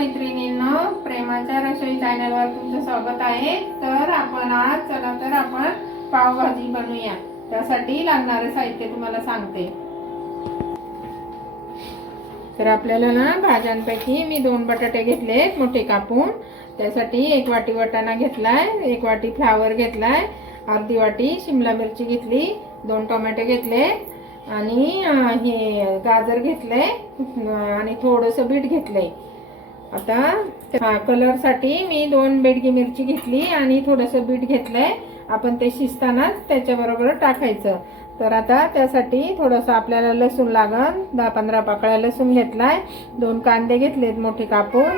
मैत्रिणींनो प्रेमाच्या रसोई चॅनलवर तुमचं स्वागत आहे. तर आपण आज चला तर आपण पावभाजी बनवूया. त्यासाठी लागणारं साहित्य तुम्हाला सांगते. तर आपल्याला ना भाज्यांपैकी मी दोन बटाटे घेतले मोठे कापून. त्यासाठी एक वाटी वाटाणा घेतलाय एक वाटी फ्लावर घेतलाय अर्धी वाटी शिमला मिरची घेतली दोन टोमॅटो घेतले आणि हे गाजर घेतले आणि थोडंसं बीट घेतलंय. आता हा कलरसाठी मी दोन बेडगी मिरची घेतली आणि थोडंसं बीट घेतलंय. आपण ते शिजतानाच त्याच्याबरोबर टाकायचं. तर आता त्यासाठी थोडंसं आपल्याला लसूण लागन. दहा पंधरा पाकळ्या लसूण घेतलाय. दोन कांदे घेतलेत मोठे कापून.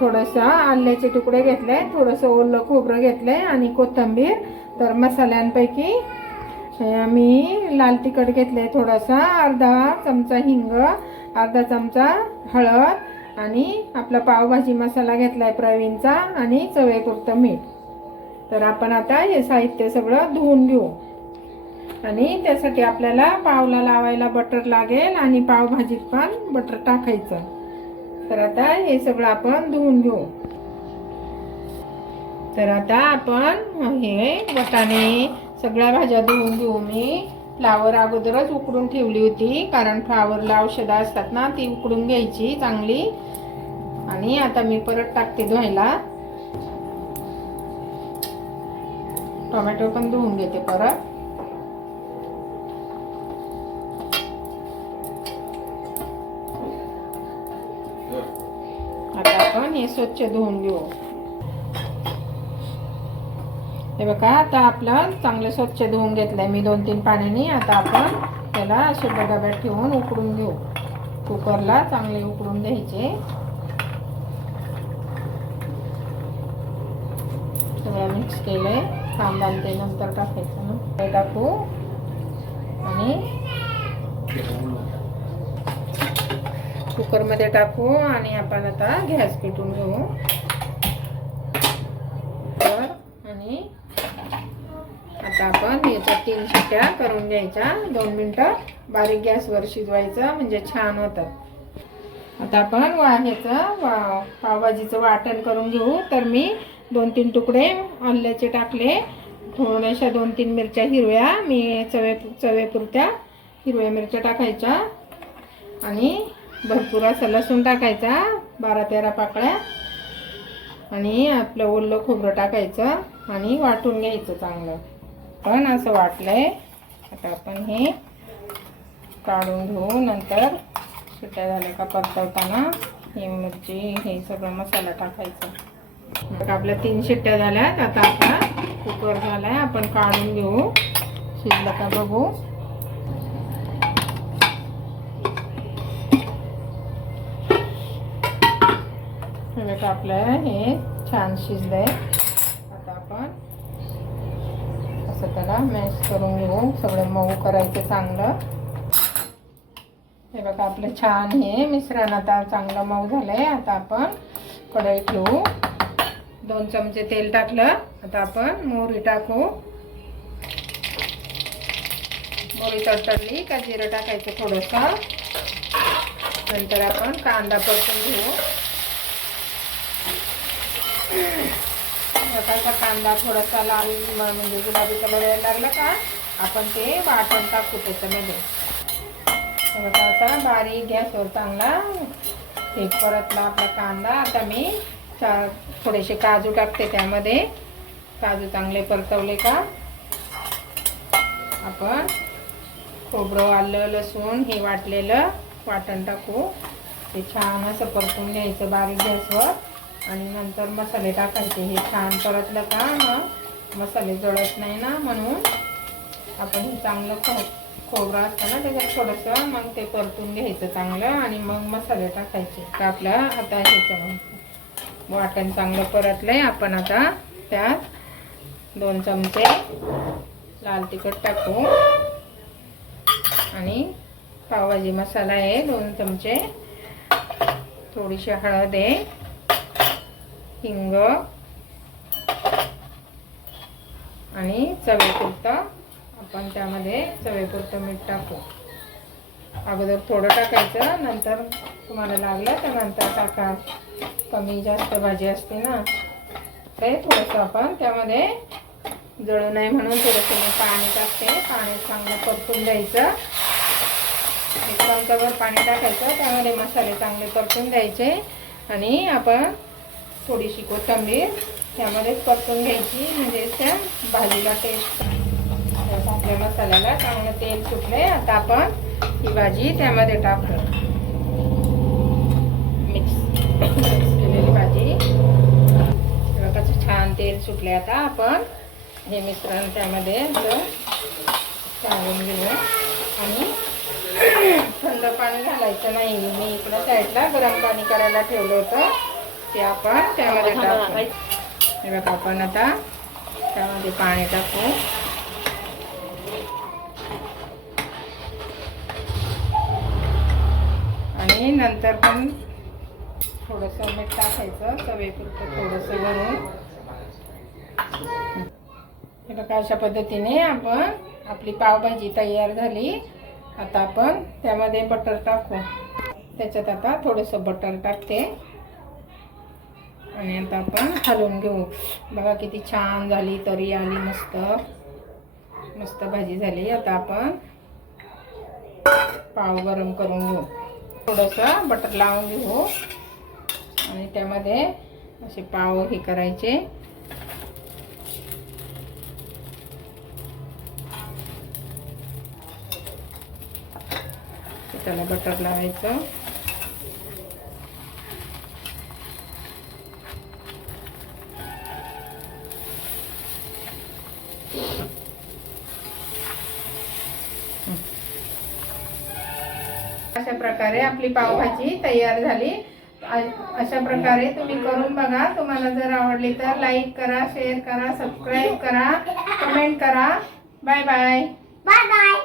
थोडंसं आल्याचे तुकडे घेतले. थोडंसं ओलं खोबरं घेतलंय आणि कोथिंबीर. तर मसाल्यांपैकी मी लाल तिखट घेतले थोडंसं. अर्धा चमचा हिंग अर्धा चमचा हळद आणि आपला पावभाजी मसाला घेतलाय प्रवीणचा आणि चवेपुरतं मीठ. तर आपण आता हे साहित्य सगळं धुवून घेऊ. आणि त्यासाठी आपल्याला पावला लावायला बटर लागेल आणि पावभाजीत पण बटर टाकायचं. तर आता हे सगळं आपण धुवून घेऊ. तर आता आपण हे वटाणे सगळ्या भाज्या धुवून घेऊ मी. फ्लावर अगोदरच उकडून ठेवली होती कारण फ्लावरला औषधं असतात ना ती उकडून घ्यायची चांगली. आणि आता मी परत टाकते धुवायला. टोमॅटो पण धुवून घेते परत. आता आपण हे स्वच्छ धुवून घेऊ. हे बघा आता आपलं चांगलं स्वच्छ धुवून घेतलंय मी दोन तीन पाण्याने. आता आपण त्याला असे डब्यात ठेवून उकडून घेऊ. कुकरला चांगले उकडून द्यायचे सगळं मिक्स केलंय. कांदा आणि ते नंतर टाकायचं ना. ते टाकू. आणि कुकरमध्ये टाकू आणि आपण आता गॅस पेटून घेऊ तर आणि आता आपण याच्या तीन शिट्ट्या करून घ्यायच्या. दोन मिनटं बारीक गॅसवर शिजवायचं म्हणजे छान होतात आता आपण वाह्याचं वा पावभाजीचं वाटण करून घेऊ. तर मी दोन तीन तुकडे आल्याचे टाकले. थोड्याशा दोन तीन मिरच्या हिरव्या. मी चवे चवेपुरत्या हिरव्या मिरच्या टाकायच्या. आणि भरपूर असं लसूण टाकायचा. बारा तेरा पाकळ्या. आणि आपलं ओलं खोबरं टाकायचं आणि वाटून घ्यायचं चांगलं. पण असं वाटलंय. आता आपण हे काढून घेऊ. नंतर सुट्या झाल्या का परतवताना ही मिरची हे सगळं मसाला टाकायचा. आपल्या तीन शिट्ट्या झाल्यात. आता आपला कुकर झालाय. आपण काढून घेऊ. शिजलं का बघू. आपलं हे छान शिजलंय. आहे असं त्याला मॅश करून घेऊ सगळं मऊ करायचं चांगलं. हे बघा आपलं छान हे मिश्रण आता चांगलं मऊ झालंय. आता आपण कढई ठेवू. दोन चमचे तेल टाकलं. आता आपण मोहरी टाकू. मोहरी तडतडली का जिरं टाकायचं थोडंसं. नंतर आपण कांदा परतून घेऊ. स्वतःचा कांदा थोडासा लाल म्हणजे गुलाबी कलर यायला लागला का आपण ते वाटण टाकू कुठेच्यामध्ये थोडासा बारीक गॅसवर चांगला. हे परतला आपला कांदा. आता मी चा थोडेसे काजू टाकते त्यामध्ये. काजू चांगले परतवले का? आपण खोबरं आलं लसूण हे वाटलेलं वाटण टाकू. ते छान असं परतून घ्यायचं बारीक गॅसवर आणि नंतर मसाले टाकायचे. हे छान परतलं का मग मसाले जळत नाही ना म्हणून आपण हे चांगलं खो खोबरं असतं ना त्याच्यात थोडंसं मग ते परतून घ्यायचं चांगलं आणि मग मसाले टाकायचे. का आपलं आता ह्याचं वाटण चांगलं परतलंय. आपण आता त्यात दोन चमचे लाल तिखट टाकू. आणि पावभाजी मसाला आहे दोन चमचे. थोडीशी हळद आहे. हिंग आणि चवेपुरतं आपण त्यामध्ये चवेपुरतं मीठ टाकू. अगोदर थोडं टाकायचं नंतर तुम्हाला लागलं तर नंतर टाका. कमी जास्त भाजी असते ना ते थोडंसं आपण त्यामध्ये जळू नये म्हणून थोडंसं मी पाणी टाकते. पाणी चांगलं परतून द्यायचं एक चमचाभर पाणी टाकायचं त्यामध्ये मसाले चांगले परतून द्यायचे आणि आपण थोडीशी कोथंबीर त्यामध्येच परतून घ्यायची म्हणजे त्या भाजीला टेस्ट आपल्या मसाल्याला चांगलं तेल सुटले आता आपण ही भाजी त्यामध्ये टाकतो मिक्स मिक्स केलेली भाजी. कसं छान तेल सुटले आता आपण. हे मिश्रण त्यामध्ये चालून घेऊ. आणि थंड पाणी घालायचं नाही. मी इकडं साईडला गरम पाणी करायला ठेवलं होतं. ते आपण त्यामध्ये टाकू हे बघा आपण आता त्यामध्ये पाणी टाकू. आणि नंतर पण थोडंसं मीठ टाकायचं चवेपुरतं थोडंसं वरून. हे बघा अशा पद्धतीने आपण आपली पावभाजी तयार झाली. आता आपण त्यामध्ये बटर टाकू. त्याच्यात आता थोडंसं बटर टाकते. आणि आता आपण हलवून घेऊ. बघा किती छान झाली तरी आली मस्त. मस्त भाजी झाली. आता आपण पाव गरम करून घेऊ. थोडंसं बटर लावून घेऊ. आणि त्यामध्ये असे पाव हे करायचे. त्याला बटर लावायचं. अशा प्रकारे आपली पावभाजी तयार झाली. अशा प्रकारे तुम्ही करून बघा. तुम्हाला जर आवडली तर लाईक करा शेअर करा सबस्क्राईब करा कमेंट करा. Bye bye bye bye